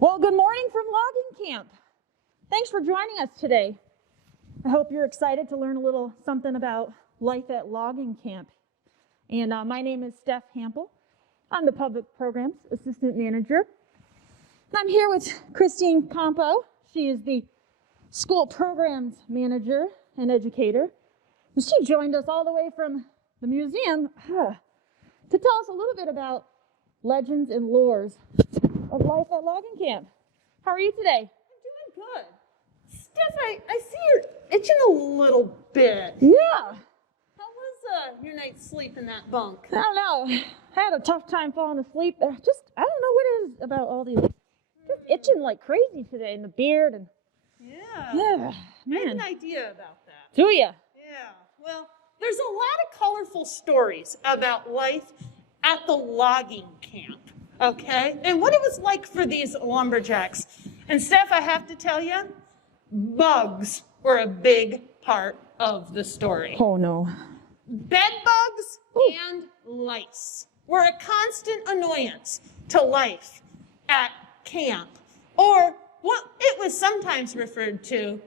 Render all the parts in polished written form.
Well, good morning from logging camp. Thanks for joining us today. I hope you're excited to learn a little something about life at logging camp. And my name is Steph Hampel. I'm the Public Programs Assistant Manager. I'm here with Christine Campo. She is the School Programs Manager and Educator. And she joined us all the way from the museum to tell us a little bit about legends and lores of life at logging camp. How are you today? I'm doing good. Steph, I see you're itching a little bit. Yeah. How was your night's sleep in that bunk? I don't know. I had a tough time falling asleep. I don't know what it is about all these. Just itching like crazy today in the beard and. Yeah. Man. I have an idea about that. Do ya? Yeah. Well, there's a lot of colorful stories about life at the logging camp. Okay, and what it was like for these lumberjacks. And Steph, I have to tell you, bugs were a big part of the story. Oh no. Bed bugs and lice were a constant annoyance to life at camp, or what it was sometimes referred to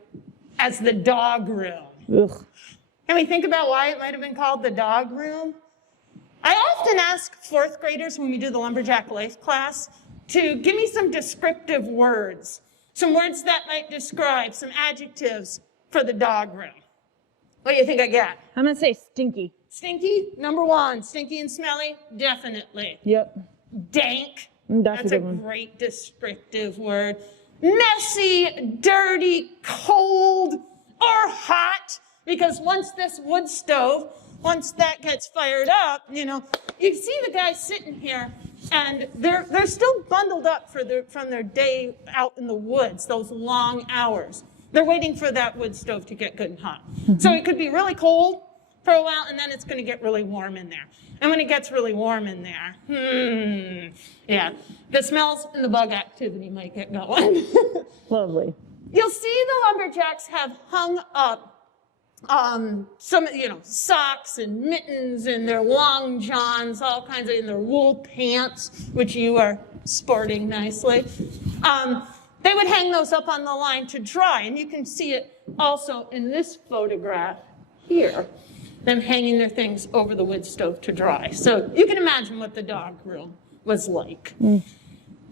as the dog room. Ugh. Can we think about why it might have been called the dog room? I often ask fourth graders when we do the Lumberjack Life class to give me some descriptive words, some words that might describe, some adjectives for the dog room. What do you think I get? I'm gonna say stinky. Stinky, number one. Stinky and smelly, definitely. Yep. Dank, That's a good one. great descriptive word. Messy, dirty, cold, or hot, because once that gets fired up, you see the guys sitting here, and they're still bundled up from their day out in the woods, those long hours. They're waiting for that wood stove to get good and hot. So it could be really cold for a while, and then it's going to get really warm in there. And when it gets really warm in there, yeah, the smells and the bug activity might get going. Lovely. You'll see the lumberjacks have hung up some, socks and mittens and their long johns, all kinds of, in their wool pants, which you are sporting nicely. They would hang those up on the line to dry, and you can see it also in this photograph here, them hanging their things over the wood stove to dry. So you can imagine what the dog room was like. And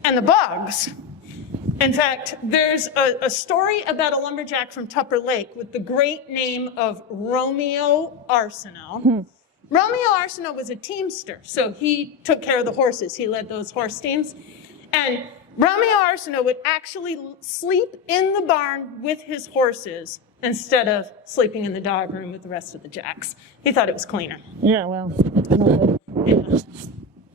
the bugs. In fact, there's a story about a lumberjack from Tupper Lake with the great name of Romeo Arsenault. Romeo Arsenault was a teamster, so he took care of the horses. He led those horse teams. And Romeo Arsenault would actually sleep in the barn with his horses instead of sleeping in the dog room with the rest of the jacks. He thought it was cleaner. Yeah, well. Yeah.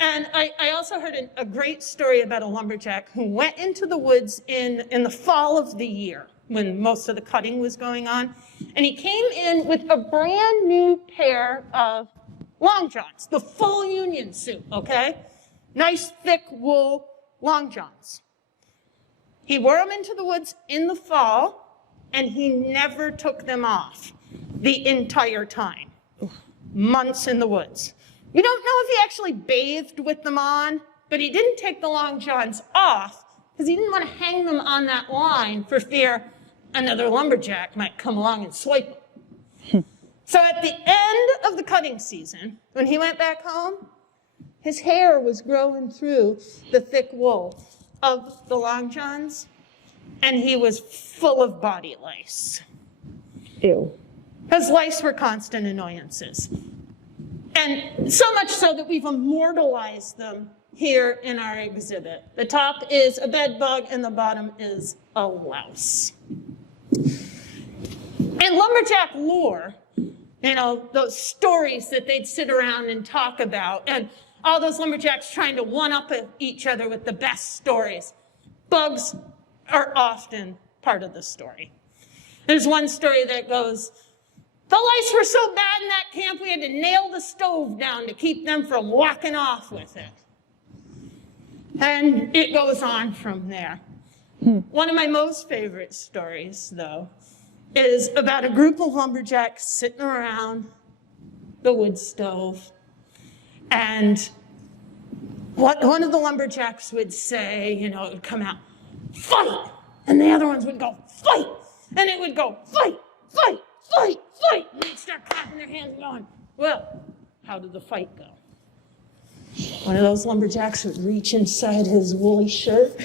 And I also heard a great story about a lumberjack who went into the woods in the fall of the year when most of the cutting was going on. And he came in with a brand new pair of long johns, the full union suit, okay? Nice thick wool long johns. He wore them into the woods in the fall, and he never took them off the entire time. Months in the woods. We don't know if he actually bathed with them on, but he didn't take the long johns off because he didn't want to hang them on that line for fear another lumberjack might come along and swipe them. So at the end of the cutting season, when he went back home, his hair was growing through the thick wool of the long johns, and he was full of body lice. Ew. Because lice were constant annoyances. And so much so that we've immortalized them here in our exhibit. The top is a bed bug and the bottom is a louse. In lumberjack lore, those stories that they'd sit around and talk about, and all those lumberjacks trying to one-up each other with the best stories, bugs are often part of the story. There's one story that goes, the lice were so bad in that camp, we had to nail the stove down to keep them from walking off with it. And it goes on from there. One of my most favorite stories, though, is about a group of lumberjacks sitting around the wood stove. And what one of the lumberjacks would say, it would come out, fight. And the other ones would go, fight. And it would go, fight, fight, fight, fight. And they'd start clapping their hands and going, well, how did the fight go? One of those lumberjacks would reach inside his woolly shirt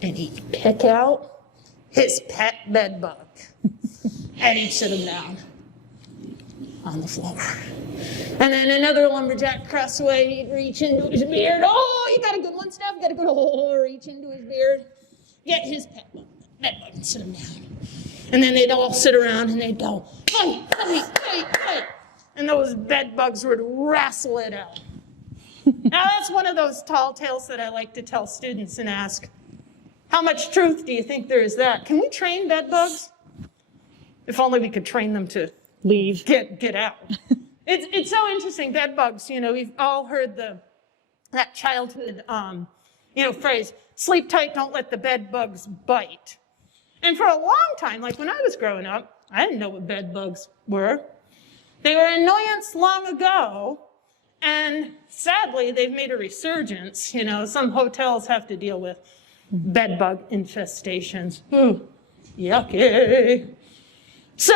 and he'd pick out his pet bed bug. And he'd sit him down on the floor. And then another lumberjack across the way, he'd reach into his beard. Oh, you got a good one, Steph. Got a good one. Reach into his beard, get his pet bug and sit him down. And then they'd all sit around and they'd go, fight, fight, fight, fight. And those bed bugs would wrestle it out. Now that's one of those tall tales that I like to tell students and ask, how much truth do you think there is that? Can we train bed bugs? If only we could train them to Leave. Get out. It's so interesting, bed bugs, we've all heard that childhood, phrase, sleep tight, don't let the bed bugs bite. And for a long time, like when I was growing up, I didn't know what bed bugs were. They were an annoyance long ago, and sadly, they've made a resurgence. Some hotels have to deal with bed bug infestations. Ooh, yucky. So,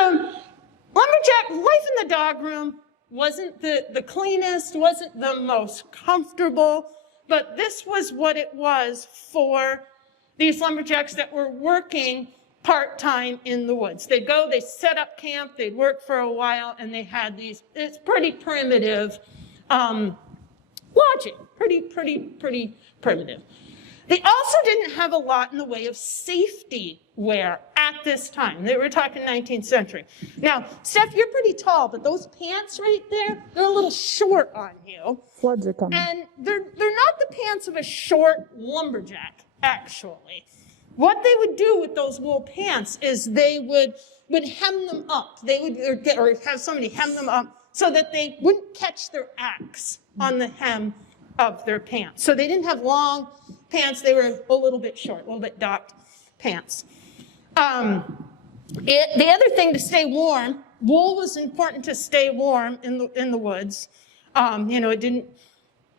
lumberjack life in the dog room wasn't the cleanest, wasn't the most comfortable, but this was what it was for these lumberjacks that were working part-time in the woods. They'd go, they'd set up camp, they'd work for a while, and they had it's pretty primitive lodging, pretty primitive. They also didn't have a lot in the way of safety wear at this time. They were talking 19th century. Now, Steph, you're pretty tall, but those pants right there, they're a little short on you. Floods are coming. And they're not the pants of a short lumberjack, actually. What they would do with those wool pants is they would hem them up. They would or have somebody hem them up so that they wouldn't catch their axe on the hem of their pants. So they didn't have long pants. They were a little bit short, a little bit docked pants. The other thing to stay warm, wool was important to stay warm in the woods.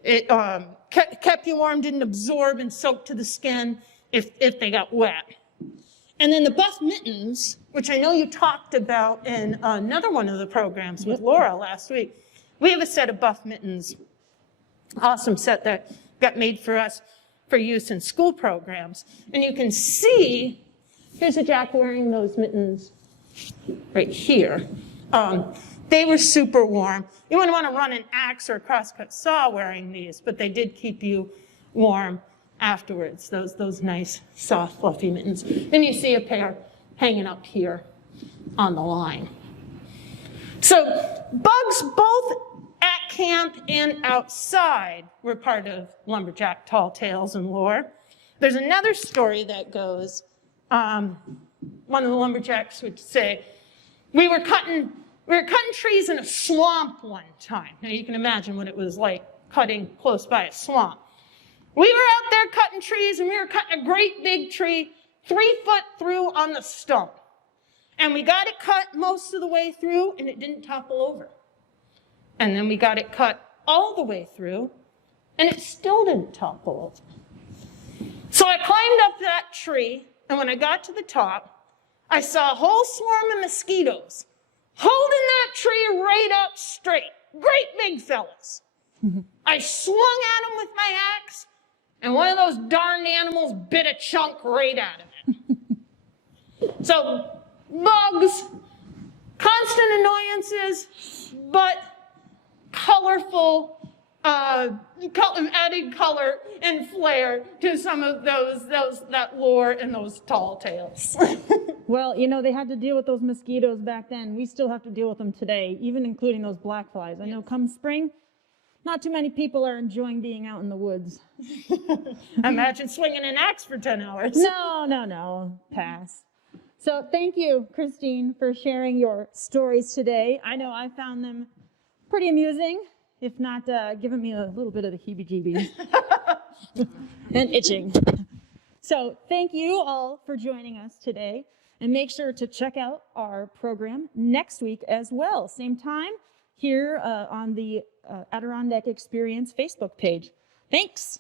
It kept you warm, didn't absorb and soak to the skin if they got wet. And then the buff mittens, which I know you talked about in another one of the programs with Laura last week. We have a set of buff mittens, awesome set that got made for us for use in school programs. And you can see, here's a jack wearing those mittens right here. They were super warm. You wouldn't want to run an axe or a crosscut saw wearing these, but they did keep you warm afterwards, those nice, soft, fluffy mittens. Then you see a pair hanging up here on the line. So bugs both at camp and outside were part of lumberjack tall tales and lore. There's another story that goes, one of the lumberjacks would say, we were cutting trees in a swamp one time. Now you can imagine what it was like cutting close by a swamp. We were out there cutting trees, and we were cutting a great big tree 3 foot through on the stump. And we got it cut most of the way through, and it didn't topple over. And then we got it cut all the way through, and it still didn't topple over. So I climbed up that tree, and when I got to the top, I saw a whole swarm of mosquitoes holding that tree right up straight. Great big fellas. I swung at them with my axe, and one of those darned animals bit a chunk right out of it. So bugs, constant annoyances, but colorful, added color and flair to some of that lore and those tall tales. Well, they had to deal with those mosquitoes back then. We still have to deal with them today, even including those black flies. I know come spring, not too many people are enjoying being out in the woods. Imagine swinging an axe for 10 hours. No, pass. So thank you, Christine, for sharing your stories today. I know I found them pretty amusing, if not giving me a little bit of the heebie-jeebies and itching. So thank you all for joining us today, and make sure to check out our program next week as well. Same time here on the Adirondack Experience Facebook page. Thanks.